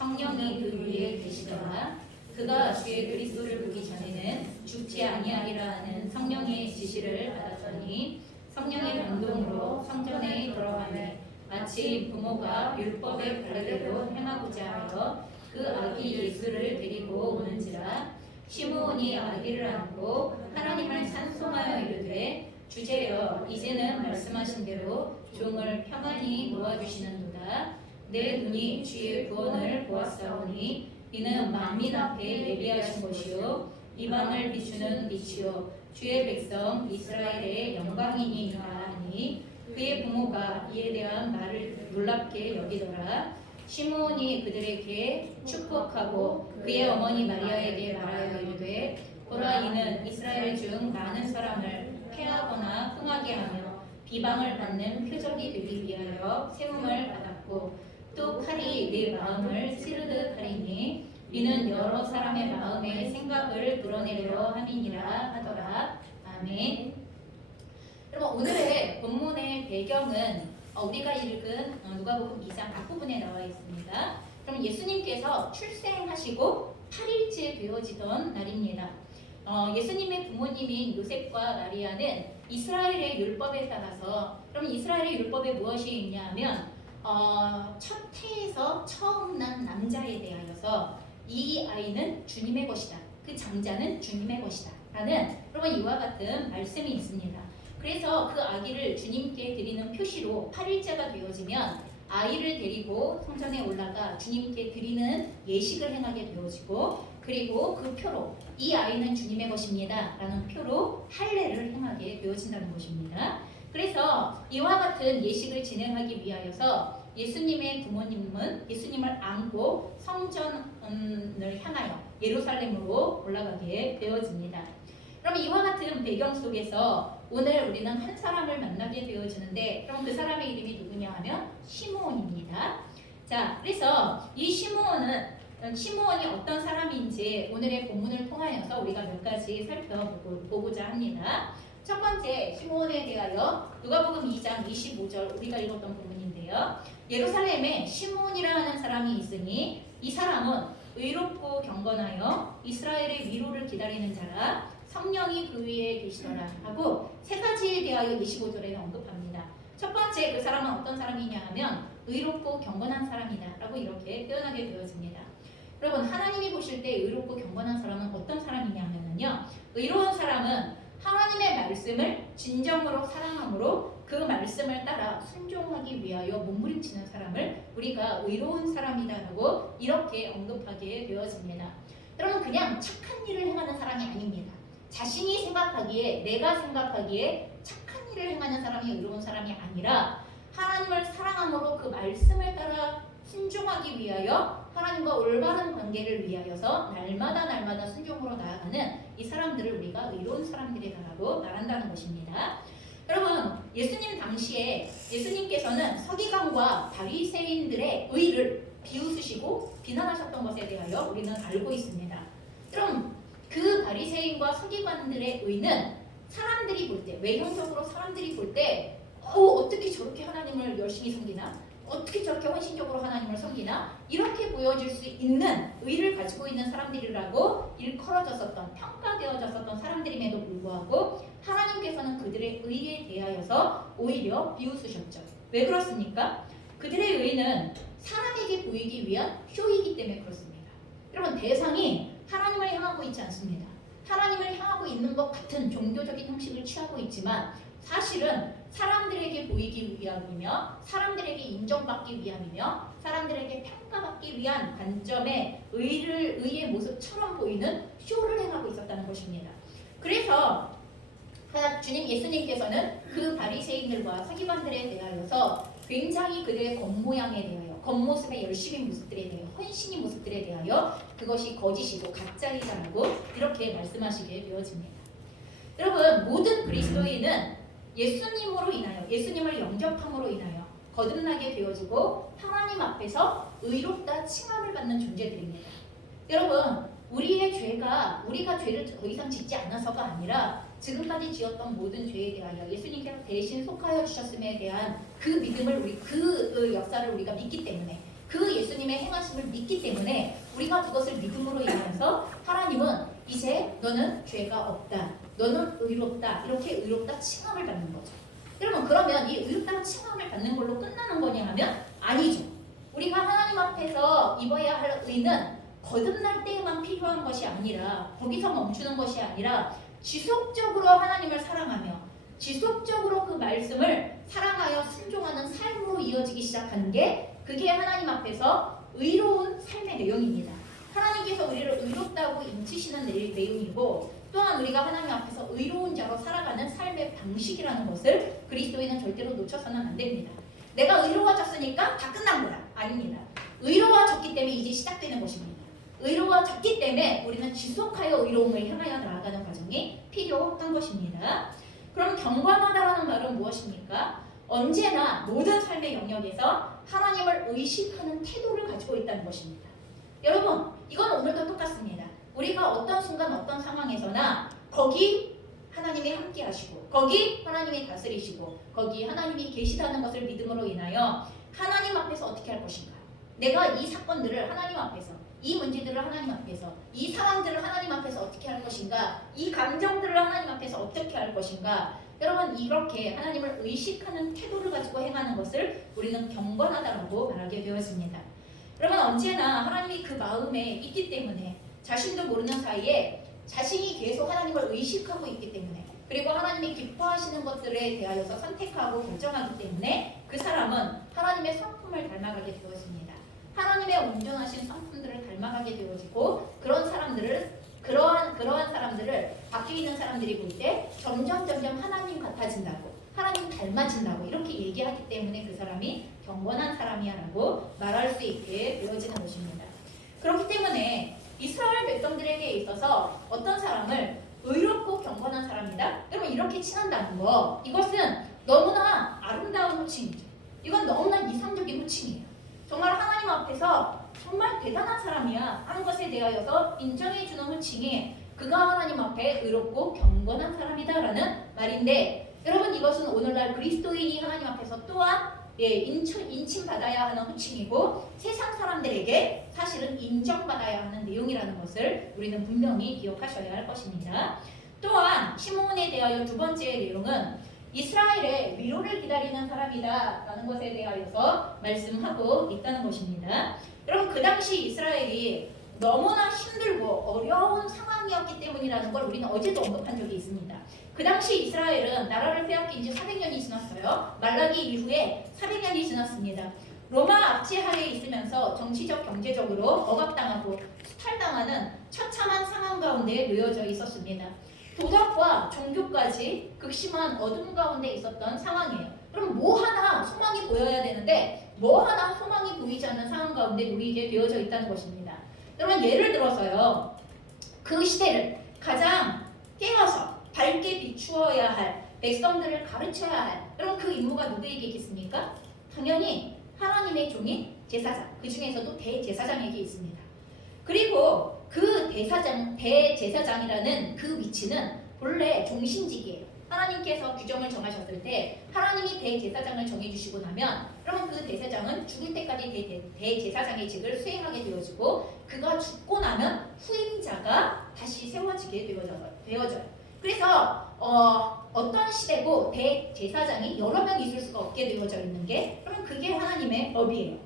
성령이 그 위에 계시더라. 그가 주의 그리스도를 보기 전에는 죽지 아니하리라 하는 성령의 지시를 받았더니 성령의 감동으로 성전에 들어가매 마치 부모가 율법에 바르게도 행하고자 하여 그 아기 예수를 데리고 오는지라. 시므온이 아기를 안고 하나님을 찬송하여 이르되 주제여 이제는 말씀하신 대로 종을 평안히 놓아주시는도다. 내 눈이 주의 구원을 보았사오니 이는 만민 앞에 예비하신 것이요 이방을 비추는 빛이요 주의 백성 이스라엘의 영광이니이다 하니 그의 부모가 이에 대한 말을 놀랍게 여기더라. 시므온이 그들에게 축복하고 그의 어머니 마리아에게 말하여 이르되 보라 이는 이스라엘 중 많은 사람을 패하거나 흥하게 하며 비방을 받는 표적이 되기 위하여 세움을 받았고 또 칼이 내 마음을 찌르듯 하리니 이는 여러 사람의 마음의 생각을 드러내려 함이니라 하더라. 아멘. 그럼 오늘의 본문의 배경은 우리가 읽은 누가복음 2장 앞부분에 나와 있습니다. 그럼 예수님께서 출생하시고 8일째 되어지던 날입니다. 예수님의 부모님인 요셉과 마리아는 이스라엘의 율법에 따라서 그럼 이스라엘의 율법에 무엇이 있냐면 첫 태에서 처음 난 남자에 대하여서 이 아이는 주님의 것이다. 그 장자는 주님의 것이다. 라는 여러분 이와 같은 말씀이 있습니다. 그래서 그 아기를 주님께 드리는 표시로 8일째가 되어지면 아이를 데리고 성전에 올라가 주님께 드리는 예식을 행하게 되어지고 그리고 그 표로 이 아이는 주님의 것입니다. 라는 표로 할례를 행하게 되어진다는 것입니다. 그래서 이와 같은 예식을 진행하기 위하여서 예수님의 부모님은 예수님을 안고 성전을 향하여 예루살렘으로 올라가게 되어집니다. 그럼 이와 같은 배경 속에서 오늘 우리는 한 사람을 만나게 되어지는데 그럼 그 사람의 이름이 누구냐 하면 시므온입니다. 자, 그래서 이 시므온이 어떤 사람인지 오늘의 본문을 통하여서 우리가 몇 가지 살펴보고자 합니다. 첫 번째 시므온에 대하여 누가복음 2장 25절 우리가 읽었던 본문인데요. 예루살렘에 시므온이라 하는 사람이 있으니 이 사람은 의롭고 경건하여 이스라엘의 위로를 기다리는 자라 성령이 그 위에 계시더라 하고 세 가지에 대하여 25절에 언급합니다. 첫 번째 그 사람은 어떤 사람이냐 하면 의롭고 경건한 사람이다 라고 이렇게 표현하게 되어집니다. 여러분 하나님이 보실 때 의롭고 경건한 사람은 어떤 사람이냐 하면요 의로운 사람은 하나님의 말씀을 진정으로 사랑함으로 그 말씀을 따라 순종하기 위하여 몸부림치는 사람을 우리가 의로운 사람이다라고 이렇게 언급하게 되어집니다. 여러분 그냥 착한 일을 행하는 사람이 아닙니다. 자신이 생각하기에 내가 생각하기에 착한 일을 행하는 사람이 의로운 사람이 아니라 하나님을 사랑함으로 그 말씀을 따라 순종하기 위하여 하나님과 올바른 관계를 위하여서 날마다 순종으로 나아가는 이 사람들을 우리가 의로운 사람들이라고 말한다는 것입니다. 여러분 예수님 당시에 예수님께서는 서기관과 바리새인들의 의를 비웃으시고 비난하셨던 것에 대하여 우리는 알고 있습니다. 그럼 그 바리새인과 서기관들의 의는 사람들이 볼 때 외형적으로 사람들이 볼 때 어떻게 저렇게 하나님을 열심히 섬기나? 어떻게 저렇게 헌신적으로 하나님을 섬기나? 이렇게 보여질 수 있는 의를 가지고 있는 사람들이라고 일컬어졌었던 평가되어졌었던 사람들임에도 불구하고 하나님께서는 그들의 의에 대하여서 오히려 비웃으셨죠. 왜 그렇습니까? 그들의 의는 사람에게 보이기 위한 쇼이기 때문에 그렇습니다. 여러분 대상이 하나님을 향하고 있지 않습니다. 하나님을 향하고 있는 것 같은 종교적인 형식을 취하고 있지만 사실은 사람들에게 보이기 위함이며 사람들에게 인정받기 위함이며 사람들에게 평가받기 위한 관점의 의의 모습처럼 보이는 쇼를 행하고 있었다는 것입니다. 그래서 주님 예수님께서는 그 바리새인들과 서기관들에 대하여서 굉장히 그들의 겉모양에 대하여 겉모습의 열심인 모습들에 대하여 헌신인 모습들에 대하여 그것이 거짓이고 가짜이다라고 이렇게 말씀하시게 되어집니다. 여러분 모든 그리스도인은 예수님으로 인하여 예수님을 영접함으로 인하여 거듭나게 되어지고 하나님 앞에서 의롭다 칭함을 받는 존재들입니다. 여러분 우리가 죄를 더 이상 짓지 않아서가 아니라 지금까지 지었던 모든 죄에 대하여 예수님께서 대신 속하여 주셨음에 대한 그 믿음을 그 역사를 우리가 믿기 때문에 그 예수님의 행하심을 믿기 있기 때문에 우리가 그것을 믿음으로 인해서 하나님은 이제 너는 죄가 없다, 너는 의롭다, 이렇게 의롭다 칭함을 받는 거죠. 여러분, 그러면 이 의롭다는 칭함을 받는 걸로 끝나는 거냐 하면 아니죠. 우리가 하나님 앞에서 입어야 할 의는 거듭날 때에만 필요한 것이 아니라, 거기서 멈추는 것이 아니라 지속적으로 하나님을 사랑하며 지속적으로 그 말씀을 사랑하여 순종하는 삶으로 이어지기 시작하는 게, 그게 하나님 앞에서 의로운 삶의 내용입니다. 하나님께서 우리를 의롭다고 인치시는 내용이고, 또한 우리가 하나님 앞에서 의로운 자로 살아가는 삶의 방식이라는 것을 그리스도인은 절대로 놓쳐서는 안 됩니다. 내가 의로워졌으니까 다 끝난 거야. 아닙니다. 의로워졌기 때문에 이제 시작되는 것입니다. 의로워졌기 때문에 우리는 지속하여 의로움을 향하여 나아가는 과정이 필요한 것입니다. 그럼 경건하다라는 말은 무엇입니까? 언제나 모든 삶의 영역에서 하나님을 의식하는 태도를 가지고 있다는 것입니다. 여러분, 이건 오늘도 똑같습니다. 우리가 어떤 순간 어떤 상황에서나 거기 하나님이 함께 하시고, 거기 하나님이 다스리시고, 거기 하나님이 계시다는 것을 믿음으로 인하여 하나님 앞에서 어떻게 할 것인가, 내가 이 사건들을 하나님 앞에서, 이 문제들을 하나님 앞에서, 이 상황들을 하나님 앞에서 어떻게 할 것인가, 이 감정들을 하나님 앞에서 어떻게 할 것인가, 여러분, 이렇게 하나님을 의식하는 태도를 가지고 행하는 것을 우리는 경건하다고 말하게 되었습니다. 여러분, 언제나 하나님이 그 마음에 있기 때문에, 자신도 모르는 사이에 자신이 계속 하나님을 의식하고 있기 때문에, 그리고 하나님이 기뻐하시는 것들에 대하여서 선택하고 결정하기 때문에 그 사람은 하나님의 성품을 닮아가게 되었습니다. 하나님의 온전하신 성품들을 닮아가게 되어지고, 그러한 사람들을 밖에 있는 사람들이 볼 때 점점 하나님 같아진다고, 하나님 닮아진다고 이렇게 얘기하기 때문에 그 사람이 경건한 사람이야라고 말할 수 있게 되어지는 것입니다. 그렇기 때문에 이스라엘 백성들에게 있어서 어떤 사람을 의롭고 경건한 사람이다, 여러분, 이렇게 칭한다는 거, 이것은 너무나 아름다운 호칭이죠. 이건 너무나 이상적인 호칭이에요. 정말 하나님 앞에서 정말 대단한 사람이야 하는 것에 대하여서 인정해주는 호칭이, 그가 하나님 앞에 의롭고 경건한 사람이다라는 말인데, 여러분, 이것은 오늘날 그리스도인이 하나님 앞에서 또한 인침받아야 하는 호칭이고, 세상 사람들에게 사실은 인정받아야 하는 내용이라는 것을 우리는 분명히 기억하셔야 할 것입니다. 또한 시므온에 대하여 두 번째 내용은 이스라엘의 위로를 기다리는 사람이다 라는 것에 대하여서 말씀하고 있다는 것입니다. 여러분, 그 당시 이스라엘이 너무나 힘들고 어려운 상황이었기 때문이라는 걸 우리는 어제도 언급한 적이 있습니다. 그 당시 이스라엘은 나라를 빼앗긴 지 400년이 지났어요. 말라기 이후에 400년이 지났습니다. 로마 압제 하에 있으면서 정치적, 경제적으로 억압당하고 수탈당하는 처참한 상황 가운데 놓여져 있었습니다. 도덕과 종교까지 극심한 어둠 가운데 있었던 상황이에요. 그럼 뭐 하나 소망이 보여야 되는데 뭐 하나 소망이 보이지 않는 상황 가운데 놓이게 되어져 있다는 것입니다. 여러분, 예를 들어서요, 그 시대를 가장 깨어서 밝게 비추어야 할, 백성들을 가르쳐야 할, 여러분, 그 임무가 누구에게 있겠습니까? 당연히 하나님의 종인 제사장, 그 중에서도 대제사장에게 있습니다. 그리고 그 대제사장이라는 그 위치는 본래 종신직이에요. 하나님께서 규정을 정하셨을 때 하나님이 대제사장을 정해주시고 나면, 그러면 그 대제사장은 죽을 때까지 대제사장의 직을 수행하게 되어지고, 그가 죽고 나면 후임자가 다시 세워지게 되어져요. 그래서 어떤 시대고 대제사장이 여러 명 있을 수가 없게 되어져 있는 게, 그럼 그게 하나님의 법이에요.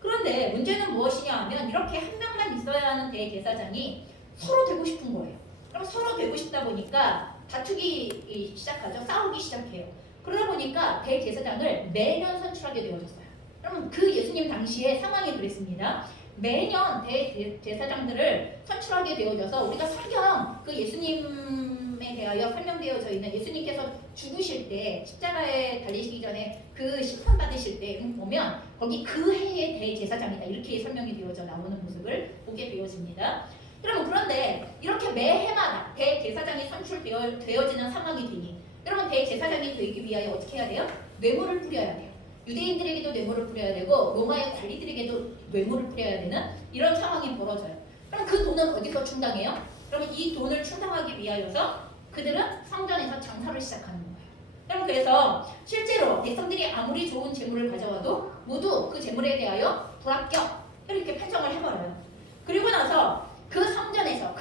그런데 문제는 무엇이냐 하면, 이렇게 한 명만 있어야 하는 대제사장이 서로 되고 싶은 거예요. 그럼 서로 되고 싶다 보니까 다투기 시작하죠. 싸우기 시작해요. 그러다 보니까 대제사장을 매년 선출하게 되어졌어요. 그러면 그 예수님 당시의 상황이 그랬습니다. 매년 대제사장들을 선출하게 되어져서, 우리가 성경 그 예수님에 대하여 설명되어져 있는, 예수님께서 죽으실 때 십자가에 달리시기 전에 그 심판 받으실 때 보면 거기 그 해의 대제사장이다 이렇게 설명이 되어져 나오는 모습을 보게 되어집니다. 그런데 이렇게 매해마다 대제사장이 선출되어지는 상황이 되니, 여러분, 대제사장이 되기 위하여 어떻게 해야 돼요? 뇌물을 뿌려야 돼요. 유대인들에게도 뇌물을 뿌려야 되고 로마의 관리들에게도 뇌물을 뿌려야 되는 이런 상황이 벌어져요. 그럼 그 돈은 어디서 충당해요? 그러면 이 돈을 충당하기 위하여서 그들은 성전에서 장사를 시작하는 거예요. 여러분, 그래서 실제로 백성들이 아무리 좋은 재물을 가져와도 모두 그 재물에 대하여 불합격 이렇게 판정을 해버려요.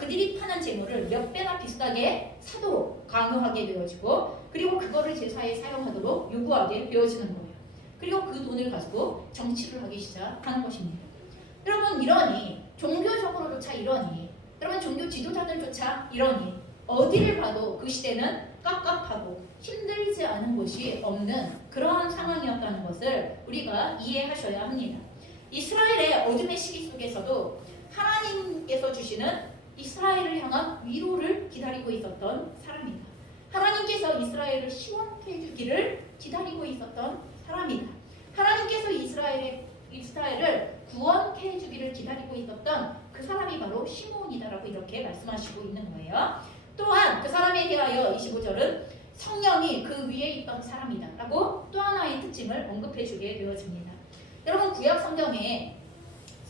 그들이 파는 재물을 몇 배나 비싸게 사도록 강요하게 되어지고 그리고 그거를 제사에 사용하도록 요구하게 되어지는 거예요. 그리고 그 돈을 가지고 정치를 하기 시작하는 것입니다. 여러분 이러니 종교적으로조차 이러니 여러분 종교 지도자들조차 이러니 어디를 봐도 그 시대는 깝깝하고 힘들지 않은 곳이 없는 그러한 상황이었다는 것을 우리가 이해하셔야 합니다. 이스라엘의 어둠의 시기 속에서도 하나님께서 주시는 이스라엘을 향한 위로를 기다리고 있었던 사람이다. 하나님께서 이스라엘을 시원케 해주기를 기다리고 있었던 사람이다. 하나님께서 이스라엘을 구원케 해주기를 기다리고 있었던 그 사람이 바로 시므온이다라고 이렇게 말씀하시고 있는 거예요. 또한 그 사람에 대하여 25절은 성령이 그 위에 있던 사람이다 라고 또 하나의 특징을 언급해주게 되어집니다. 여러분 구약 성경에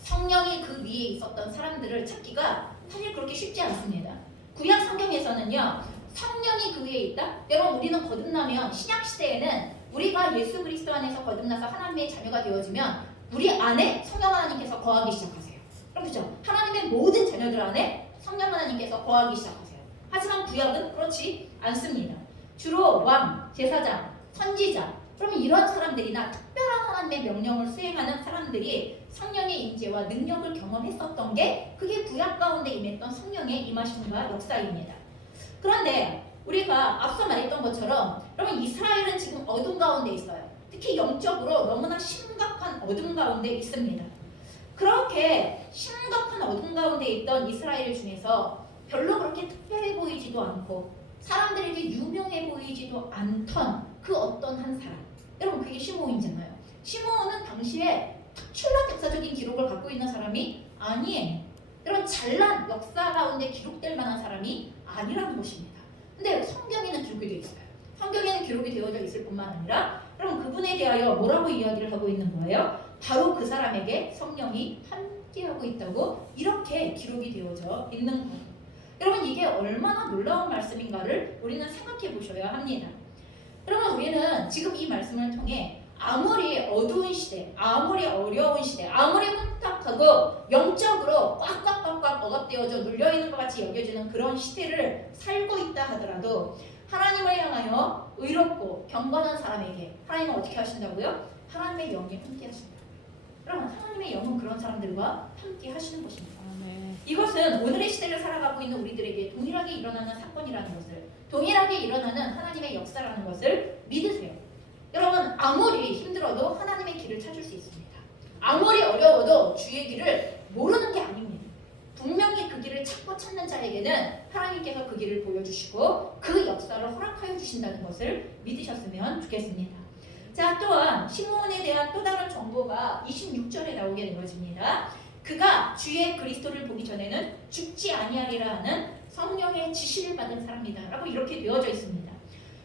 성령이 그 위에 있었던 사람들을 찾기가 사실 그렇게 쉽지 않습니다. 구약 성경에서는요 성령이 그 위에 있다? 여러분 우리는 거듭나면 신약시대에는 우리가 예수 그리스도 안에서 거듭나서 하나님의 자녀가 되어지면 우리 안에 성령 하나님께서 거하기 시작하세요. 그렇죠? 하나님의 모든 자녀들 안에 성령 하나님께서 거하기 시작하세요. 하지만 구약은 그렇지 않습니다. 주로 왕, 제사장, 선지자 그러면 이런 사람들이나 특별한 하나님의 명령을 수행하는 사람들이 성령의 임재와 능력을 경험했었던 게 그게 구약 가운데 임했던 성령의 임하심과 역사입니다. 그런데 우리가 앞서 말했던 것처럼 여러분 이스라엘은 지금 어둠 가운데 있어요. 특히 영적으로 너무나 심각한 어둠 가운데 있습니다. 그렇게 심각한 어둠 가운데 있던 이스라엘 중에서 별로 그렇게 특별해 보이지도 않고 사람들에게 유명해 보이지도 않던 그 어떤 한 사람 여러분 그게 시므온이잖아요. 시므온은 당시에 특출난 역사적인 기록을 갖고 있는 사람이 아니에요. 여러분 잘난 역사 가운데 기록될 만한 사람이 아니라는 것입니다. 근데 성경에는 기록이 되어 있어요. 성경에는 기록이 되어져 있을 뿐만 아니라 여러분 그분에 대하여 뭐라고 이야기를 하고 있는 거예요? 바로 그 사람에게 성령이 함께하고 있다고 이렇게 기록이 되어져 있는 거예요. 여러분 이게 얼마나 놀라운 말씀인가를 우리는 생각해 보셔야 합니다. 여러분 우리는 지금 이 말씀을 통해 아무리 어두운 시대, 아무리 어려운 시대, 아무리 혼탁하고 영적으로 꽉꽉꽉꽉 억압되어져 눌려있는 것 같이 여겨지는 그런 시대를 살고 있다 하더라도 하나님을 향하여 의롭고 경건한 사람에게 하나님은 어떻게 하신다고요? 하나님의 영이 함께 하신다. 여러분 하나님의 영은 그런 사람들과 함께 하시는 것입니다. 이것은 오늘의 시대를 살아가고 있는 우리들에게 동일하게 일어나는 사건이라는 것을 동일하게 일어나는 하나님의 역사라는 것을 믿으세요. 여러분 아무리 힘들어도 하나님의 길을 찾을 수 있습니다. 아무리 어려워도 주의 길을 모르는 게 아닙니다. 분명히 그 길을 찾고 찾는 자에게는 하나님께서 그 길을 보여주시고 그 역사를 허락하여 주신다는 것을 믿으셨으면 좋겠습니다. 자 또한 시므온에 대한 또 다른 정보가 26절에 나오게 되어집니다. 그가 주의 그리스도를 보기 전에는 죽지 아니하리라 하는 성령의 지시를 받은 사람이다 라고 이렇게 되어져 있습니다.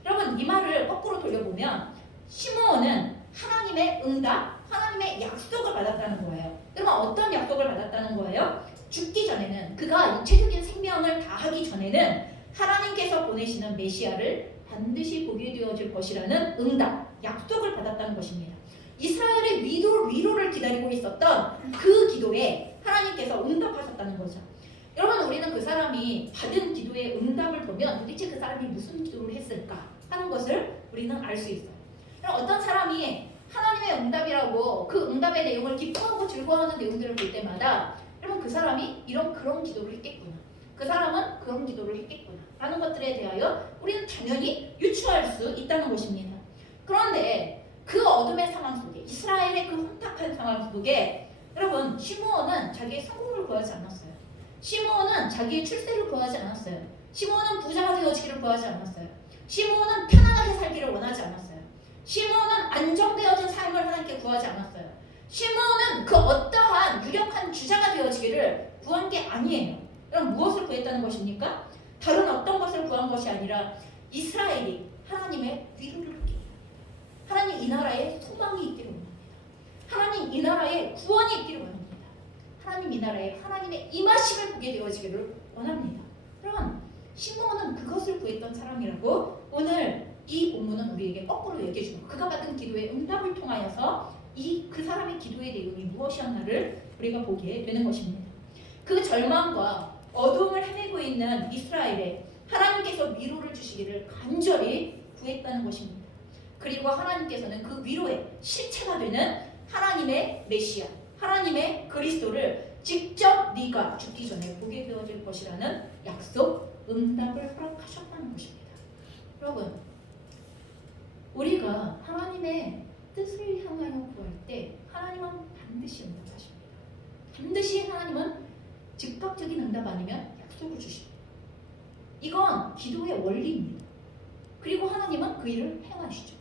여러분 이 말을 거꾸로 돌려보면 시므온은 하나님의 응답, 하나님의 약속을 받았다는 거예요. 여러분 어떤 약속을 받았다는 거예요? 죽기 전에는 그가 육체적인 생명을 다하기 전에는 하나님께서 보내시는 메시아를 반드시 보게 되어질 것이라는 응답, 약속을 받았다는 것입니다. 이스라엘의 위로를 기다리고 있었던 그 기도에 하나님께서 응답하셨다는 거죠. 여러분 우리는 그 사람이 받은 기도의 응답을 보면 도대체 그 사람이 무슨 기도를 했을까 하는 것을 우리는 알 수 있어요. 어떤 사람이 하나님의 응답이라고 그 응답의 내용을 기뻐하고 즐거워하는 내용들을 볼 때마다 여러분 그 사람이 그런 기도를 했겠구나. 그 사람은 그런 기도를 했겠구나 라는 것들에 대하여 우리는 당연히 유추할 수 있다는 것입니다. 그런데 그 어둠의 상황 속에 이스라엘의 그 혼탁한 상황 속에 여러분 시므온은 자기의 성공을 구하지 않았어요. 시므온은 자기의 출세를 구하지 않았어요. 시므온은 부자가 되어지기를 구하지 않았어요. 시므온은 편안하게 살기를 원하지 않았어요. 시므온은 안정되어진 삶을 하나님께 구하지 않았어요. 시므온은 그 어떠한 유력한 주자가 되어지기를 구한 게 아니에요. 그럼 무엇을 구했다는 것입니까? 다른 어떤 것을 구한 것이 아니라 이스라엘이 하나님의 위로를 받기, 하나님 이 나라에 소망이 있기를 원합니다. 하나님 이 나라에 구원이 있기를 원합니다. 하나님 이 나라에 하나님의 임하심을 보게 되어지기를 원합니다. 그럼 시므온은 그것을 구했던 사람이라고 오늘 이 본문은 우리에게 거꾸로 얘기해 주는 그가 받은 기도의 응답을 통하여서 그 사람의 기도의 내용이 무엇이었나를 우리가 보게 되는 것입니다. 그 절망과 어둠을 헤매고 있는 이스라엘에 하나님께서 위로를 주시기를 간절히 구했다는 것입니다. 그리고 하나님께서는 그 위로의 실체가 되는 하나님의 메시아, 하나님의 그리스도를 직접 네가 죽기 전에 보게 되어질 것이라는 약속, 응답을 허락하셨다는 것입니다. 여러분, 우리가 하나님의 뜻을 향하여 구할 때 하나님은 반드시 응답하십니다. 반드시 하나님은 즉각적인 응답 아니면 약속을 주십니다. 이건 기도의 원리입니다. 그리고 하나님은 그 일을 행하시죠.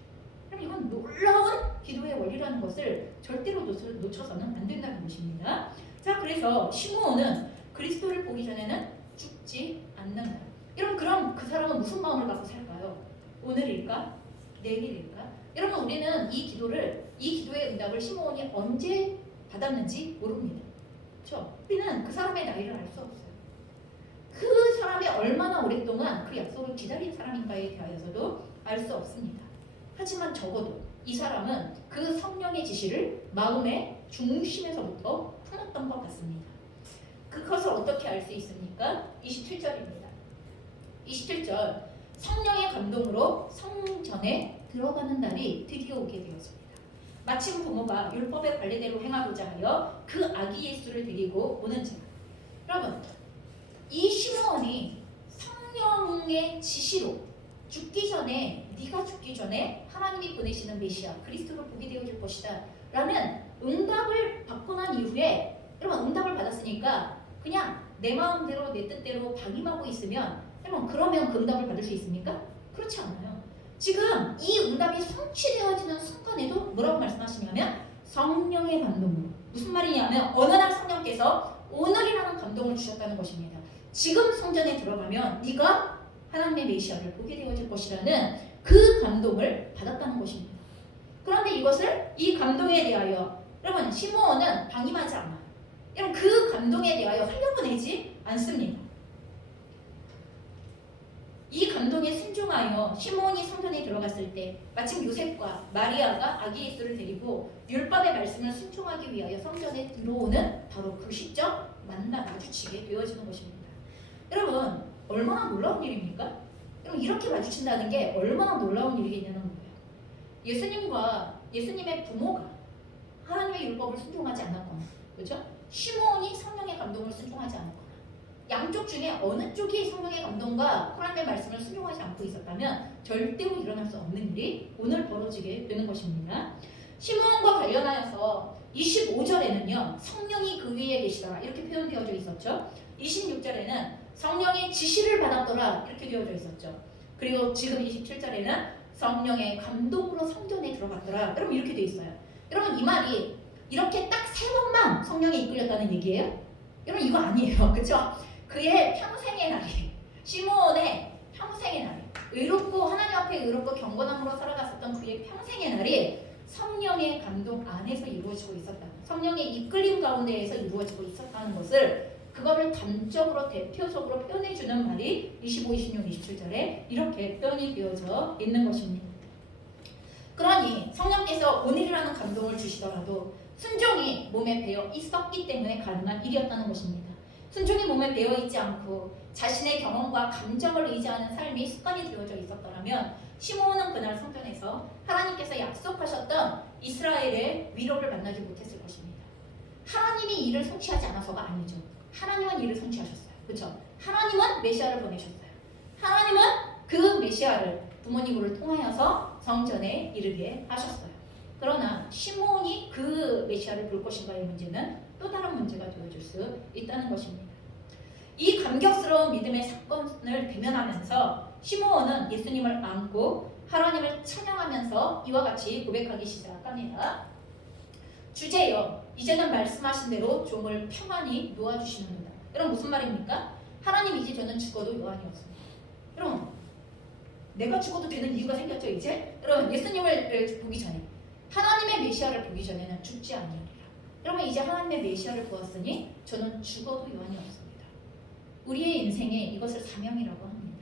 그럼 이건 놀라운 기도의 원리라는 것을 절대로 놓쳐서는 안 된다는 것입니다. 자, 그래서 시므온은 그리스도를 보기 전에는 죽지 않는다. 여러분, 그럼 그 사람은 무슨 마음을 갖고 살까요? 오늘일까? 내일일까? 여러분, 우리는 이 기도의 응답을 시므온이 언제 받았는지 모릅니다. 그렇죠? 우리는 그 사람의 나이를 알 수 없어요. 그 사람이 얼마나 오랫동안 그 약속을 기다린 사람인가에 대하여서도 알 수 없습니다. 하지만 적어도 이 사람은 그 성령의 지시를 마음의 중심에서부터 품었던 것 같습니다. 그것을 어떻게 알 수 있습니까? 27절입니다. 27절, 성령의 감동으로 성전에 들어가는 날이 드디어 오게 되었습니다. 마침 부모가 율법의 관례대로 행하고자 하여 그 아기 예수를 데리고 오는 자. 여러분, 이 시므온이 성령의 지시로 죽기 전에, 네가 죽기 전에 하나님이 보내시는 메시아 그리스도를 보게 되어질 것이다 라는 응답을 받고 난 이후에, 여러분, 응답을 받았으니까 그냥 내 마음대로 내 뜻대로 방임하고 있으면, 여러분, 그러면 그 응답을 받을 수 있습니까? 그렇지 않아요. 지금 이 응답이 성취되어지는 순간에도 뭐라고 말씀하시냐면 성령의 감동으로. 무슨 말이냐면 어느 날 성령께서 오늘이라는 감동을 주셨다는 것입니다. 지금 성전에 들어가면 네가 하나님의 메시아를 보게 되어질 것이라는 그 감동을 받았다는 것입니다. 그런데 이 감동에 대하여 여러분, 시므온은 방임하지 않아요. 여러분, 그 감동에 대하여 흘려보내지 않습니다. 이 감동에 순종하여 시므온이 성전에 들어갔을 때 마침 요셉과 마리아가 아기 예수를 데리고 율법의 말씀을 순종하기 위하여 성전에 들어오는 바로 그 시점 마주치게 되어지는 것입니다. 여러분, 얼마나 놀라운 일입니까? 여러분, 이렇게 마주친다는 게 얼마나 놀라운 일이겠냐는 거예요. 예수님과 예수님의 부모가 하나님의 율법을 순종하지 않았거나, 그렇죠? 시므온이 성령의 감동을 순종하지 않았거나, 양쪽 중에 어느 쪽이 성령의 감동과 하나님의 말씀을 순종하지 않고 있었다면 절대로 일어날 수 없는 일이 오늘 벌어지게 되는 것입니다. 시므온과 관련하여서 25절에는요 성령이 그 위에 계시더라 이렇게 표현되어져 있었죠. 26절에는 성령의 지시를 받았더라 이렇게 되어져 있었죠. 그리고 지금 27절에는 성령의 감동으로 성전에 들어갔더라. 여러분, 이렇게 되어 있어요. 여러분, 이 말이 이렇게 딱 세 번만 성령에 이끌렸다는 얘기예요? 여러분, 이거 아니에요. 그렇죠? 그의 평생의 날이, 시므온의 평생의 날이, 의롭고 하나님 앞에 의롭고 경건함으로 살아갔었던 그의 평생의 날이 성령의 감동 안에서 이루어지고 있었다. 성령의 이끌림 가운데에서 이루어지고 있었다는 것을, 그거를 단적으로 대표적으로 표현해주는 말이 25, 26, 27절에 이렇게 표현이 되어져 있는 것입니다. 그러니 성령께서 오늘이라는 감동을 주시더라도 순종이 몸에 배어 있었기 때문에 가능한 일이었다는 것입니다. 순종이 몸에 배어 있지 않고 자신의 경험과 감정을 의지하는 삶이 습관이 되어져 있었더라면 시므온은 그날 성전에서 하나님께서 약속하셨던 이스라엘의 위로를 만나지 못했을 것입니다. 하나님이 이를 성취하지 않아서가 아니죠. 하나님은 이를 성취하셨어요. 그렇죠? 하나님은 메시아를 보내셨어요. 하나님은 그 메시아를 부모님을 통하여서 성전에 이르게 하셨어요. 그러나 시므온이 그 메시아를 볼 것인가의 문제는 또 다른 문제가 되어줄 수 있다는 것입니다. 이 감격스러운 믿음의 사건을 대면하면서 시므온은 예수님을 안고 하나님을 찬양하면서 이와 같이 고백하기 시작합니다. 주제여, 이제는 말씀하신 대로 종을 평안히 놓아주시는도다. 여러분, 무슨 말입니까? 하나님이지 저는 죽어도 여한이 없습니다. 여러분, 내가 죽어도 되는 이유가 생겼죠. 이제 여러분, 예수님을 보기 전에, 하나님의 메시아를 보기 전에는 죽지 아니하리라. 여러분, 이제 하나님의 메시아를 보았으니 저는 죽어도 여한이 없습니다. 우리의 인생에 이것을 사명이라고 합니다.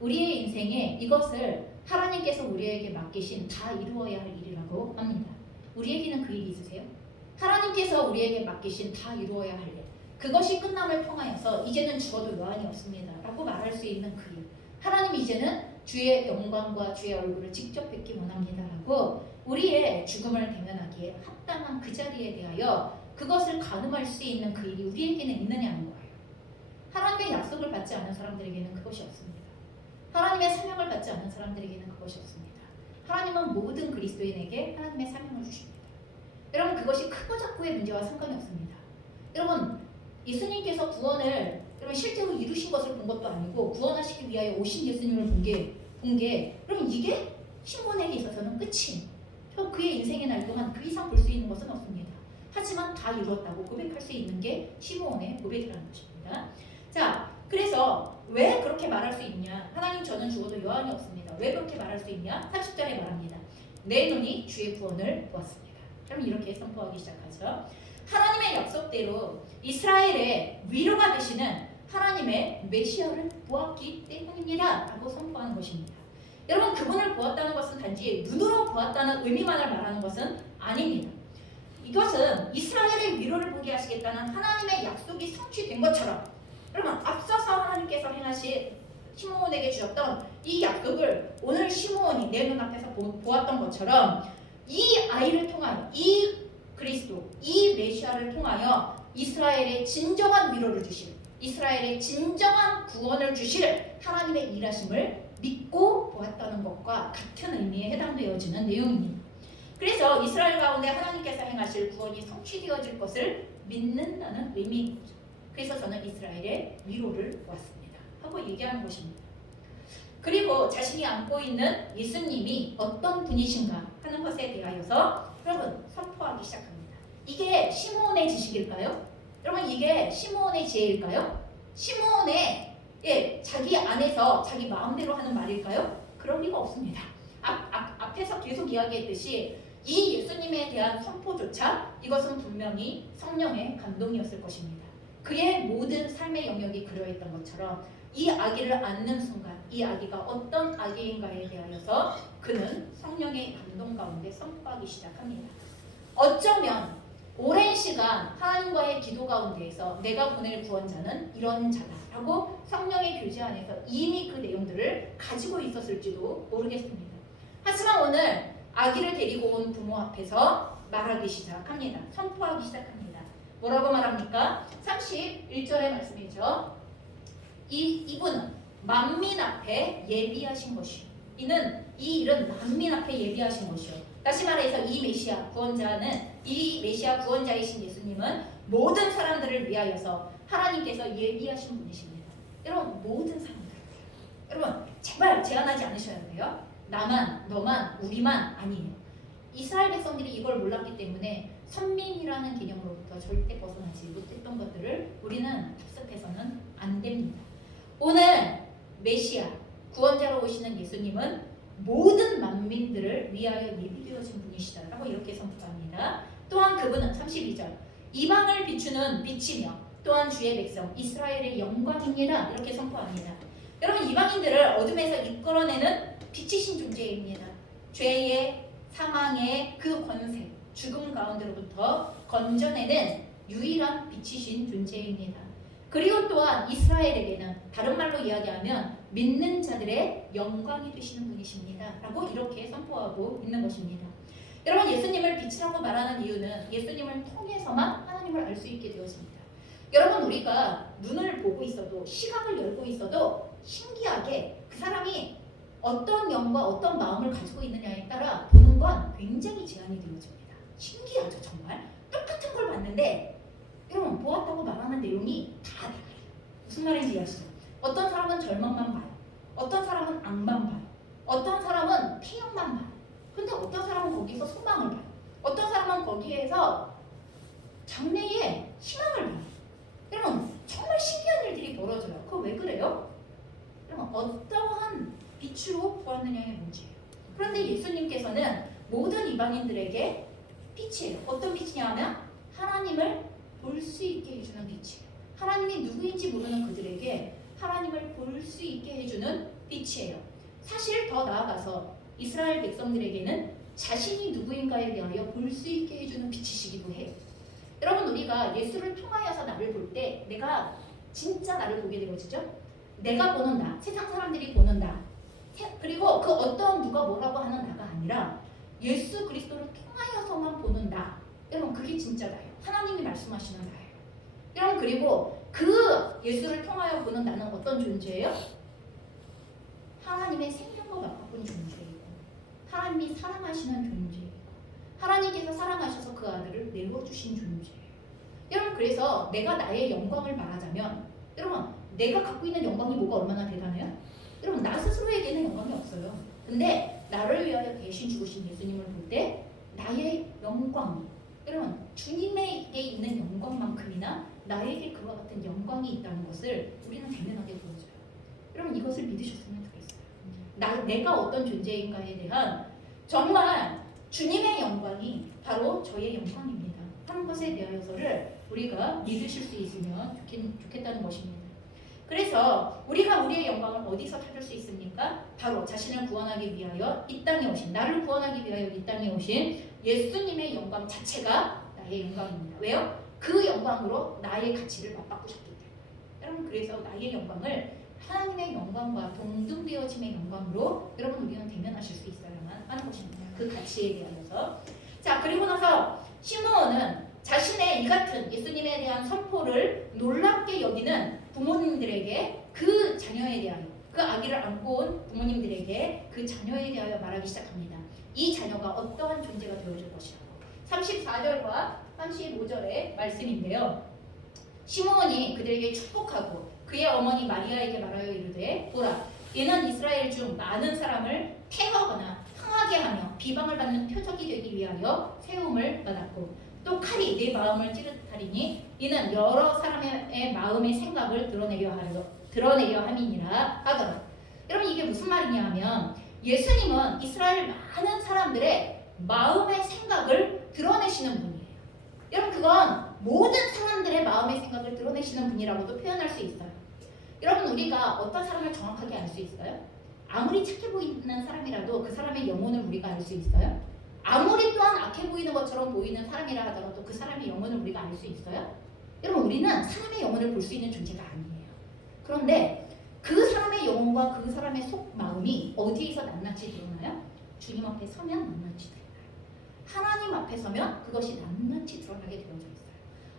우리의 인생에 이것을 하나님께서 우리에게 맡기신 다 이루어야 할 일이라고 합니다. 우리에게는 그 일이 있으세요? 하나님께서 우리에게 맡기신 다 이루어야 할 일, 그것이 끝남을 통하여서 이제는 죽어도 여한이 없습니다 라고 말할 수 있는 그 일. 하나님이 이제는 주의 영광과 주의 얼굴을 직접 뵙기 원합니다 라고 우리의 죽음을 대면하기에 합당한 그 자리에 대하여 그것을 가늠할 수 있는 그 일이 우리에게는 있느냐는 거예요. 하나님의 약속을 받지 않은 사람들에게는 그것이 없습니다. 하나님의 사명을 받지 않은 사람들에게는 그것이 없습니다. 하나님은 모든 그리스도인에게 하나님의 사명을 주십니다. 여러분, 그것이 크고 작고의 문제와 상관이 없습니다. 여러분, 예수님께서 구원을 여러분 실제로 이루신 것을 본 것도 아니고 구원하시기 위하여 오신 예수님을 본 게 여러분 이게 시몬에게 있어서는 끝이에요. 그의 인생의 날 동안 그 이상 볼 수 있는 것은 없습니다. 하지만 다 이루었다고 고백할 수 있는 게 시몬의 고백이라는 것입니다. 자, 그래서 왜 그렇게 말할 수 있냐? 하나님, 저는 죽어도 여한이 없습니다. 왜 그렇게 말할 수 있냐? 30절에 말합니다. 내 눈이 주의 구원을 보았습니다. 그럼 이렇게 선포하기 시작하죠. 하나님의 약속대로 이스라엘의 위로가 되시는 하나님의 메시아를 보았기 때문입니다 라고 선포하는 것입니다. 여러분, 그분을 보았다는 것은 단지 눈으로 보았다는 의미만을 말하는 것은 아닙니다. 이것은 이스라엘의 위로를 보게 하시겠다는 하나님의 약속이 성취된 것처럼, 여러분, 앞서서 하나님께서 행하신 시므온에게 주셨던 이 약속을 오늘 시므온이 내 눈앞에서 보았던 것처럼 이 아이를 통하여, 이 그리스도, 이 메시아를 통하여 이스라엘의 진정한 위로를 주실, 이스라엘의 진정한 구원을 주실 하나님의 일하심을 믿고 보았다는 것과 같은 의미에 해당되어지는 내용입니다. 그래서 이스라엘 가운데 하나님께서 행하실 구원이 성취되어질 것을 믿는다는 의미인 거죠. 그래서 저는 이스라엘의 위로를 보았습니다 하고 얘기하는 것입니다. 그리고 자신이 안고 있는 예수님이 어떤 분이신가 하는 것에 대하여서 여러분 선포하기 시작합니다. 이게 시므온의 지식일까요? 여러분, 이게 시므온의 지혜일까요? 시므온의 자기 안에서 자기 마음대로 하는 말일까요? 그럴 리가 없습니다. 앞에서 계속 이야기했듯이 이 예수님에 대한 선포조차 이것은 분명히 성령의 감동이었을 것입니다. 그의 모든 삶의 영역이 그려있던 것처럼 이 아기를 안는 순간 이 아기가 어떤 아기인가에 대하여서 그는 성령의 감동 가운데 선포하기 시작합니다. 어쩌면 오랜 시간 하나님과의 기도 가운데에서 내가 보낼 구원자는 이런 자다라고 성령의 교제 안에서 이미 그 내용들을 가지고 있었을지도 모르겠습니다. 하지만 오늘 아기를 데리고 온 부모 앞에서 말하기 시작합니다. 선포하기 시작합니다. 뭐라고 말합니까? 31절의 말씀이죠. 이분은 만민 앞에 예비하신 것이요. 이 일은 만민 앞에 예비하신 것이요. 다시 말해서 이 메시아 구원자이신 예수님은 모든 사람들을 위하여서 하나님께서 예비하신 분이십니다. 여러분, 모든 사람들. 여러분, 제발 제한하지 않으셔야 돼요. 나만, 너만, 우리만 아니에요. 이스라엘 백성들이 이걸 몰랐기 때문에 선민이라는 개념으로부터 절대 벗어나지 못했던 것들을 우리는 답습해서는 안 됩니다. 오늘 메시아, 구원자로 오시는 예수님은 모든 만민들을 위하여 예비되어진 분이시다라고 이렇게 선포합니다. 또한 그분은 32절 이방을 비추는 빛이며 또한 주의 백성 이스라엘의 영광입니다. 이렇게 선포합니다. 여러분, 이방인들을 어둠에서 이끌어내는 빛이신 존재입니다. 죄의 사망의 그 권세, 죽음 가운데로부터 건져내는 유일한 빛이신 존재입니다. 그리고 또한 이스라엘에게는 다른 말로 이야기하면 믿는 자들의 영광이 되시는 분이십니다 라고 이렇게 선포하고 있는 것입니다. 여러분, 예수님을 빛이라고 말하는 이유는 예수님을 통해서만 하나님을 알 수 있게 되었습니다. 여러분, 우리가 눈을 보고 있어도, 시각을 열고 있어도 신기하게 그 사람이 어떤 영과 어떤 마음을 가지고 있느냐에 따라 보는 건 굉장히 제한이 되어집니다. 신기하죠, 정말. 똑같은 걸 봤는데 여러분, 보았다고 말하는 내용이 다 달라요. 무슨 말인지 이해하시죠? 어떤 사람은 절망만 봐요. 어떤 사람은 악만 봐요. 어떤 사람은 태양만 봐요. 근데 어떤 사람은 거기서 소망을 봐요. 어떤 사람은 거기에서 장래의 희망을 봐요. 여러분, 정말 신기한 일들이 벌어져요. 그거 왜 그래요? 여러분, 어떠한 빛으로 보았느냐의 문제예요. 그런데 예수님께서는 모든 이방인들에게 빛이에요. 어떤 빛이냐 하면 하나님을 볼 수 있게 해주는 빛이에요. 하나님이 누구인지 모르는 그들에게 하나님을 볼 수 있게 해주는 빛이에요. 사실 더 나아가서 이스라엘 백성들에게는 자신이 누구인가에 대하여 볼 수 있게 해주는 빛이시기도 해요. 여러분 우리가 예수를 통하여서 나를 볼 때 내가 진짜 나를 보게 되어지죠. 내가 보는 나, 세상 사람들이 보는 나, 그리고 그 어떤 누가 뭐라고 하는 나가 아니라 예수 그리스도를 통하여서만 보는 나. 여러분 그게 진짜 나예요. 하나님이 말씀하시는 나예요. 여러분 그리고 그 예수를 통하여 보는 나는 어떤 존재예요? 하나님의 생명과 맞바꾼 존재이고 하나님이 사랑하시는 존재이고 하나님께서 사랑하셔서 그 아들을 내어주신 존재예요. 여러분 그래서 내가 나의 영광을 말하자면 여러분 내가 갖고 있는 영광이 뭐가 얼마나 대단해요? 여러분 나 스스로에게는 영광이 없어요. 근데 나를 위하여 대신 죽으신 예수님을 볼 때 나의 영광 여러분 주님에게 있는 영광만큼이나 나에게 그와 같은 영광이 있다는 것을 우리는 당연하게 보여줘요. 여러분 이것을 믿으셨으면 좋겠어요. 내가 어떤 존재인가에 대한 정말 주님의 영광이 바로 저의 영광입니다 하는 것에 대하여서를 우리가 믿으실 수 있으면 좋겠다는 것입니다. 그래서 우리가 우리의 영광을 어디서 찾을 수 있습니까? 바로 자신을 구원하기 위하여 이 땅에 오신 나를 구원하기 위하여 이 땅에 오신 예수님의 영광 자체가 나의 영광입니다. 왜요? 그 영광으로 나의 가치를 맞바꾸셨기 때문에. 여러분 그래서 나의 영광을 하나님의 영광과 동등되어짐의 영광으로 여러분 우리는 대면하실 수 있어야만 하는 것입니다. 그 가치에 대하여서. 자 그리고 나서 시므온은 자신의 이 같은 예수님에 대한 선포를 놀랍게 여기는 부모님들에게 그 자녀에 대하여 그 아기를 안고 온 부모님들에게 그 자녀에 대하여 말하기 시작합니다. 이 자녀가 어떠한 존재가 되어줄 것이라고. 34절과 35절의 말씀인데요. 시므온이 그들에게 축복하고 그의 어머니 마리아에게 말하여 이르되 보라 이는 이스라엘 중 많은 사람을 태하거나 상하게 하며 비방을 받는 표적이 되기 위하여 세움을 받았고 또 칼이 네 마음을 찌르다리니 이는 여러 사람의 마음의 생각을 드러내려 함이니라 하더라. 여러분 이게 무슨 말이냐 하면 예수님은 이스라엘 많은 사람들의 마음의 생각을 드러내시는 분이에요. 여러분 그건 모든 사람들의 마음의 생각을 드러내시는 분이라고도 표현할 수 있어요. 여러분 우리가 어떤 사람을 정확하게 알 수 있어요? 아무리 착해 보이는 사람이라도 그 사람의 영혼을 우리가 알 수 있어요? 아무리 또한 악해 보이는 것처럼 보이는 사람이라 하더라도 그 사람의 영혼을 우리가 알 수 있어요? 여러분 우리는 사람의 영혼을 볼 수 있는 존재가 아니에요. 그런데 그 사람의 영혼과 그 사람의 속 마음이 어디에서 낱낱이 드러나요? 주님 앞에 서면 낱낱이 드러나요. 하나님 앞에 서면 그것이 낱낱이 드러나게 되어져 있어요.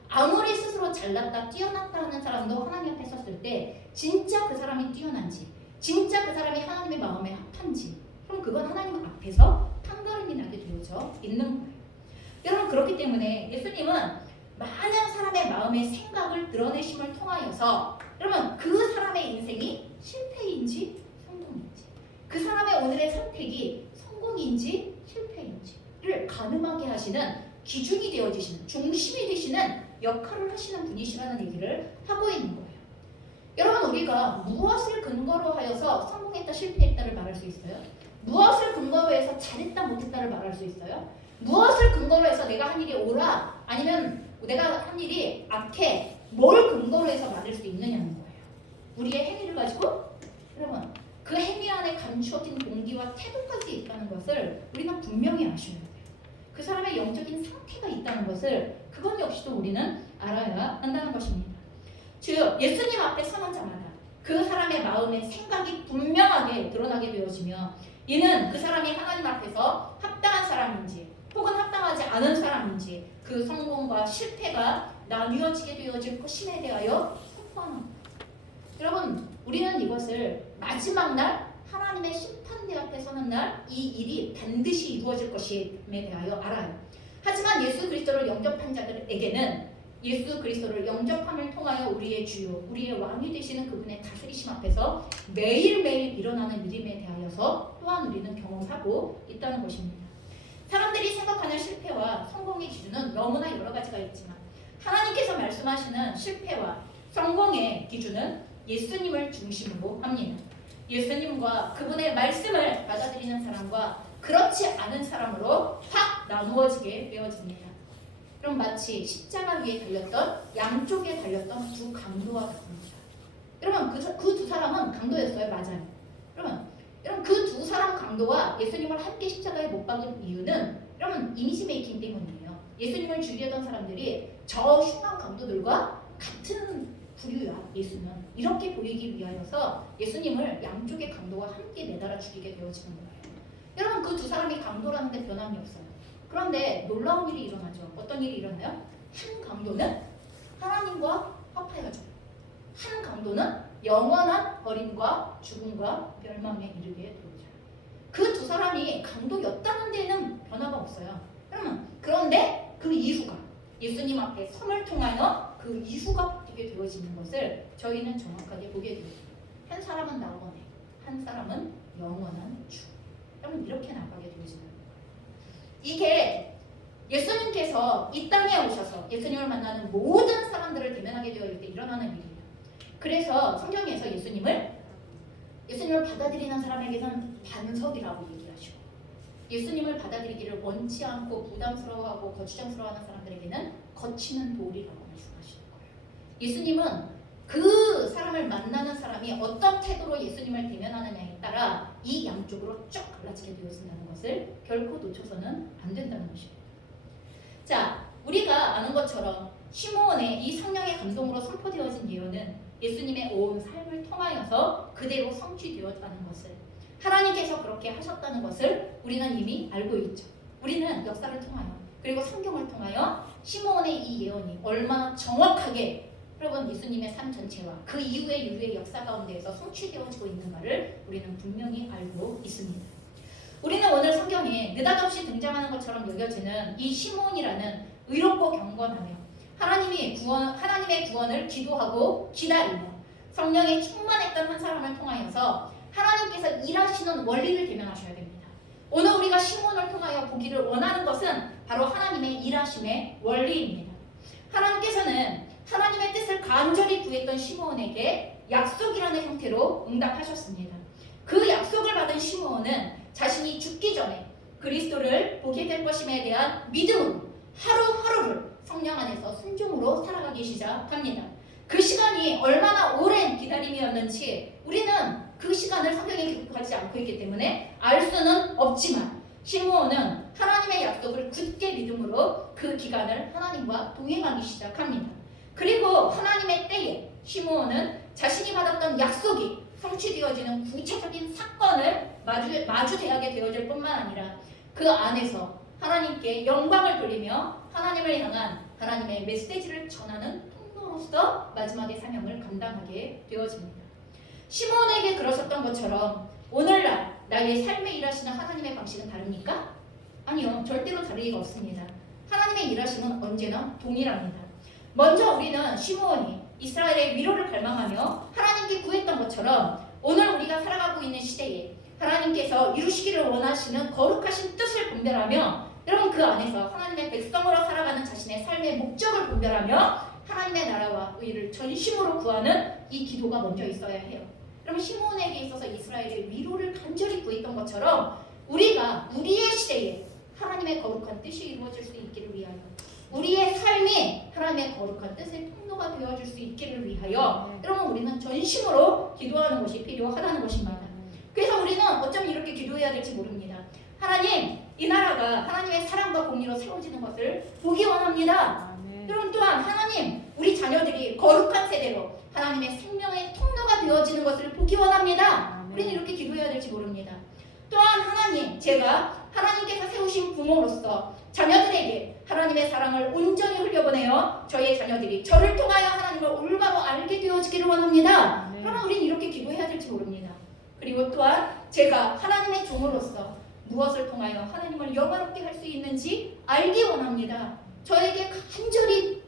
아무리 스스로 잘났다 뛰어났다 하는 사람도 하나님 앞에 섰을 때 진짜 그 사람이 뛰어난지 진짜 그 사람이 하나님의 마음에 합한지 그럼 그건 하나님 앞에서 판가름이 나게 되어져 있는 거예요. 여러분 그렇기 때문에 예수님은 많은 사람의 마음의 생각을 드러내심을 통하여서 여러분 그 사람의 인생이 실패인지 성공인지 그 사람의 오늘의 선택이 성공인지 실패인지를 가늠하게 하시는 기준이 되어지시는 중심이 되시는 역할을 하시는 분이시라는 얘기를 하고 있는 거예요. 여러분 우리가 무엇을 근거로 하여서 성공했다 실패했다를 말할 수 있어요? 무엇을 근거로 해서 잘했다 못했다를 말할 수 있어요? 무엇을 근거로 해서 내가 한 일이 옳아 아니면 내가 한 일이 악해 뭘 근거로 해서 말할 수 있느냐는 거예요. 우리의 행위를 가지고 여러분 그 행위 안에 감추어진 동기와 태도까지 있다는 것을 우리는 분명히 아셔야 돼요. 그 사람의 영적인 상태가 있다는 것을 그것 역시도 우리는 알아야 한다는 것입니다. 즉 예수님 앞에 서는 자마다 그 사람의 마음의 생각이 분명하게 드러나게 되어지며 이는 그 사람이 하나님 앞에서 합당한 사람인지 혹은 합당하지 않은 사람인지 그 성공과 실패가 나뉘어지게 되어질 것임에 대하여 선포하는 겁니다. 여러분 우리는 이것을 마지막 날 하나님의 심판대 앞에 서는 날 이 일이 반드시 이루어질 것임에 대하여 알아요. 하지만 예수 그리스도를 영접한 자들에게는 예수 그리스도를 영접함을 통하여 우리의 주요, 우리의 왕이 되시는 그분의 다스리심 앞에서 매일매일 일어나는 일임에 대하여서 또한 우리는 경험하고 있다는 것입니다. 사람들이 생각하는 실패와 성공의 기준은 너무나 여러 가지가 있지만 하나님께서 말씀하시는 실패와 성공의 기준은 예수님을 중심으로 합니다. 예수님과 그분의 말씀을 받아들이는 사람과 그렇지 않은 사람으로 확 나누어지게 되어집니다. 그럼 마치 십자가 위에 달렸던 양쪽에 달렸던 두 강도와 같습니다. 여러분 그 두 사람은 강도였어요. 맞아요. 여러분 그 두 사람 강도와 예수님을 함께 십자가에 못 박은 이유는 여러분 이미지 메이킹 때문이에요. 예수님을 죽이려던 사람들이 저 흉한 강도들과 같은 부류야 예수는. 이렇게 보이기 위하여서 예수님을 양쪽의 강도와 함께 내달아 죽이게 되어지는 거예요. 여러분 그 두 사람이 강도라는 데 변함이 없어요. 그런데 놀라운 일이 일어나죠. 어떤 일이 일어나요? 한 강도는 하나님과 화파해가지고 한 강도는 영원한 버림과 죽음과 멸망에 이르게 되어져요. 그 두 사람이 강도였다는 데는 변화가 없어요. 그런데 그 이후가 예수님 앞에 섬을 통하여 그 이후가 바뀌게 되어지는 것을 저희는 정확하게 보게 됩니다. 한 사람은 낙원에, 한 사람은 영원한 죽음. 여러분 이렇게 나가게 되어지는 거예요. 이게 예수님께서 이 땅에 오셔서 예수님을 만나는 모든 사람들을 대면하게 되어 때 일어나는 일이에요. 그래서 성경에서 예수님을 받아들이는 사람에게는 반석이라고 얘기하시고 예수님을 받아들이기를 원치 않고 부담스러워하고 거추장스러워하는 사람들에게는 거치는 돌이라고 말씀하시는 거예요. 예수님은 그 사람을 만나는 사람이 어떤 태도로 예수님을 대면하느냐에 따라 이 양쪽으로 쭉 갈라지게 되어진다는 것을 결코 놓쳐서는 안 된다는 것입니다. 자, 우리가 아는 것처럼 시므온의 이 성령의 감동으로 선포되어진 예언은 예수님의 온 삶을 통하여서 그대로 성취되었다는 것을, 하나님께서 그렇게 하셨다는 것을 우리는 이미 알고 있죠. 우리는 역사를 통하여 그리고 성경을 통하여 시므온의 이 예언이 얼마나 정확하게 여러분 예수님의 삶 전체와 그 이후의 인류의 역사 가운데에서 성취되어지고 있는가를 우리는 분명히 알고 있습니다. 우리는 오늘 성경에 느닷없이 등장하는 것처럼 여겨지는 이 시므온이라는 의롭고 경건하며 하나님의 구원을 기도하고 기다리며 성령에 충만했던 한 사람을 통하여서 하나님께서 일하시는 원리를 대면하셔야 됩니다. 오늘 우리가 시므온을 통하여 보기를 원하는 것은 바로 하나님의 일하심의 원리입니다. 하나님께서는 하나님의 뜻을 간절히 구했던 시므온에게 약속이라는 형태로 응답하셨습니다. 그 약속을 받은 시므온은 자신이 죽기 전에 그리스도를 보게 될 것임에 대한 믿음으로 하루하루를 성령 안에서 순종으로 살아가기 시작합니다. 그 시간이 얼마나 오랜 기다림이었는지 우리는 그 시간을 성경에 기록하지 않고 있기 때문에 알 수는 없지만 시므온은 하나님의 약속을 굳게 믿음으로 그 기간을 하나님과 동행하기 시작합니다. 그리고 하나님의 때에 시므온은 자신이 받았던 약속이 성취되어지는 구체적인 사건을 마주대하게 되어질 뿐만 아니라 그 안에서 하나님께 영광을 돌리며 하나님을 향한 하나님의 메시지를 전하는 통로로서 마지막의 사명을 감당하게 되어집니다. 시므온에게 그러셨던 것처럼 오늘날 나의 삶에 일하시는 하나님의 방식은 다릅니까? 아니요, 절대로 다를 리가 없습니다. 하나님의 일하심은 언제나 동일합니다. 먼저 우리는 시므온이 이스라엘의 위로를 갈망하며 하나님께 구했던 것처럼 오늘 우리가 살아가고 있는 시대에 하나님께서 이루시기를 원하시는 거룩하신 뜻을 분별하며 여러분 그 안에서 하나님의 백성으로 살아가는 자신의 삶의 목적을 분별하며 하나님의 나라와 의를 전심으로 구하는 이 기도가 먼저 있어야 해요. 여러분 시므온에게 있어서 이스라엘의 위로를 간절히 구했던 것처럼 우리가 우리의 시대에 하나님의 거룩한 뜻이 이루어질 수 있기를 위하여 우리의 삶이 하나님의 거룩한 뜻의 통로가 되어줄 수 있기를 위하여 여러분 우리는 전심으로 기도하는 것이 필요하다는 것입니다. 그래서 우리는 어쩜 이렇게 기도해야 될지 모릅니다. 하나님, 이 나라가 하나님의 사랑과 공의로 세워지는 것을 보기 원합니다. 여러분 또한 하나님, 우리 자녀들이 거룩한 세대로 하나님의 생명의 통로가 되어지는 것을 보기 원합니다. 우리는 이렇게 기도해야 될지 모릅니다. 또한 하나님, 제가 하나님께서 세우신 부모로서 자녀들에게 하나님의 사랑을 온전히 흘려보내어 저희의 자녀들이 저를 통하여 하나님을 올바로 알게 되어지기를 원합니다. 그러면 우리는 이렇게 기도해야 될지 모릅니다. 그리고 또한 제가 하나님의 종으로서 무엇을 통하여 하나님을 영화롭게 할 수 있는지 알기 원합니다. 저에게 간절히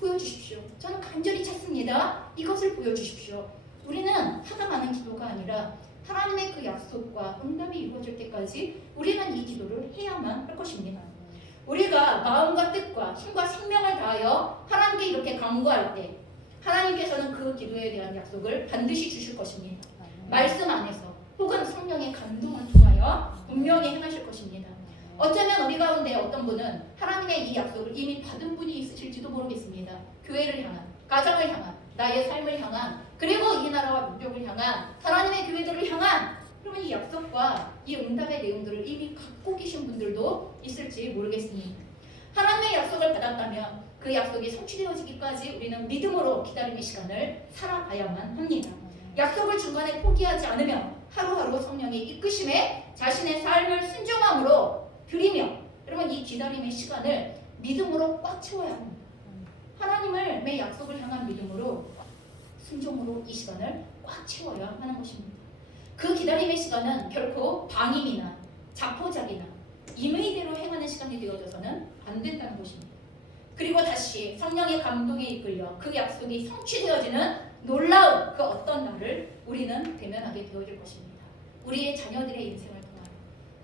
보여주십시오. 저는 간절히 찾습니다. 이것을 보여주십시오. 우리는 하다마는 기도가 아니라 하나님의 그 약속과 응답이 이루어질 때까지 우리는 이 기도를 해야만 할 것입니다. 우리가 마음과 뜻과 힘과 생명을 다하여 하나님께 이렇게 간구할 때 하나님께서는 그 기도에 대한 약속을 반드시 주실 것입니다. 말씀 안에서 혹은 성령의 감동을 통하여 분명히 행하실 것입니다. 어쩌면 우리 가운데 어떤 분은 하나님의 이 약속을 이미 받은 분이 있으실지도 모르겠습니다. 교회를 향한, 가정을 향한, 나의 삶을 향한, 그리고 이 나라와 민족을 향한, 하나님의 교회들을 향한 그러면 이 약속과 이 응답의 내용들을 이미 갖고 계신 분들도 있을지 모르겠습니다. 하나님의 약속을 받았다면 그 약속이 성취되어지기까지 우리는 믿음으로 기다림의 시간을 살아가야만 합니다. 약속을 중간에 포기하지 않으며 하루하루 성령의 이끄심에 자신의 삶을 순종함으로 드리며, 여러분 이 기다림의 시간을 믿음으로 꽉 채워야 합니다. 하나님의 약속을 향한 믿음으로 순종으로 이 시간을 꽉 채워야 하는 것입니다. 그 기다림의 시간은 결코 방임이나 자포자기나 임의대로 행하는 시간이 되어져서는 안 된다는 것입니다. 그리고 다시 성령의 감동에 이끌려 그 약속이 성취되어지는 놀라운 그 어떤 날을 우리는 대면하게 되어질 것입니다. 우리의 자녀들의 인생을 통하여,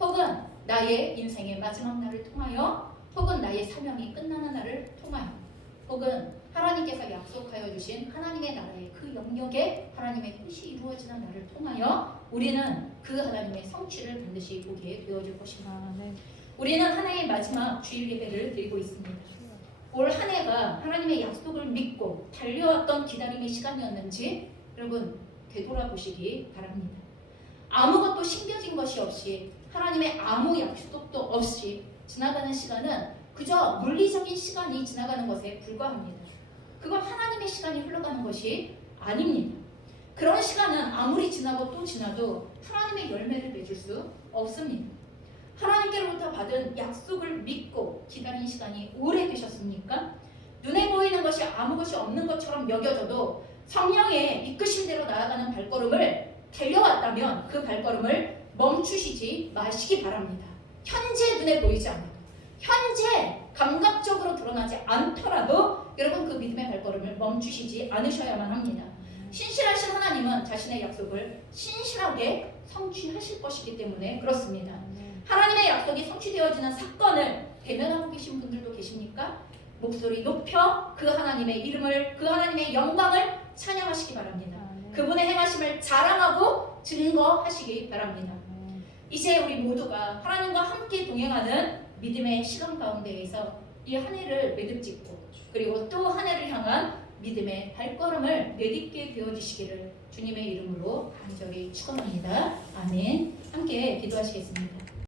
혹은 나의 인생의 마지막 날을 통하여, 혹은 나의 사명이 끝나는 날을 통하여, 혹은 하나님께서 약속하여 주신 하나님의 나라의 그 영역에 하나님의 뜻이 이루어지는 날을 통하여 우리는 그 하나님의 성취를 반드시 보게 되어질 것입니다. 우리는 하나의 마지막 주일 예배를 드리고 있습니다. 올 한 해가 하나님의 약속을 믿고 달려왔던 기다림의 시간이었는지 여러분 되돌아보시기 바랍니다. 아무것도 신겨진 것이 없이, 하나님의 아무 약속도 없이 지나가는 시간은 그저 물리적인 시간이 지나가는 것에 불과합니다. 그건 하나님의 시간이 흘러가는 것이 아닙니다. 그런 시간은 아무리 지나고 또 지나도 하나님의 열매를 맺을 수 없습니다. 하나님께로부터 받은 약속을 믿고 기다린 시간이 오래되셨습니까? 눈에 보이는 것이 아무 것이 없는 것처럼 여겨져도 성령의 이끄심대로 나아가는 발걸음을 달려왔다면 그 발걸음을 멈추시지 마시기 바랍니다. 현재 눈에 보이지 않아도, 현재 감각적으로 드러나지 않더라도 여러분 그 믿음의 발걸음을 멈추시지 않으셔야만 합니다. 신실하신 하나님은 자신의 약속을 신실하게 성취하실 것이기 때문에 그렇습니다. 하나님의 약속이 성취되어지는 사건을 대면하고 계신 분들도 계십니까? 목소리 높여 그 하나님의 이름을, 그 하나님의 영광을 찬양하시기 바랍니다. 그분의 행하심을 자랑하고 증거하시기 바랍니다. 이제 우리 모두가 하나님과 함께 동행하는 믿음의 시간 가운데에서 이 한 해를 매듭짓고, 그리고 또 한 해를 향한 믿음의 발걸음을 내딛게 되어지시기를 주님의 이름으로 간절히 축원합니다. 아멘. 함께 기도하시겠습니다.